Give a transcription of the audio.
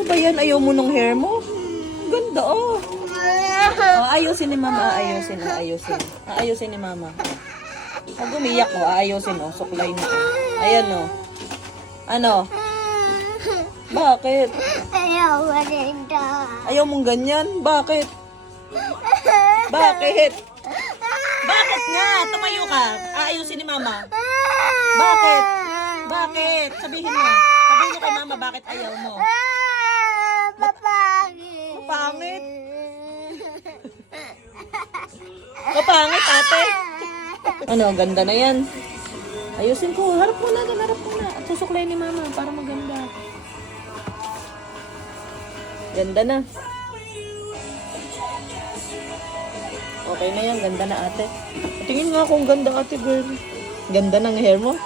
Ano ba yan? Ayaw mo ng hair mo? Ganda, oh. Ayusin ni mama, Aayusin ni mama. Pag umiyak ko, aayusin, oh. Suklay na, oh. Ayan, oh. Ano? Bakit? Ayaw mong ganyan? Bakit? Bakit? Bakit nga? Tumayo ka. Aayusin ni mama. Bakit? Bakit? Sabihin mo. Sabihin mo kay mama bakit ayaw mo. Mapangit. Mapangit, ate. Ano, ganda na yan. Ayusin ko. Harap muna. At susuklay ni mama para maganda. Ganda na. Okay na yan. Ganda na, ate. Tingin nga kung ganda, ate girl. Ganda ng hair mo.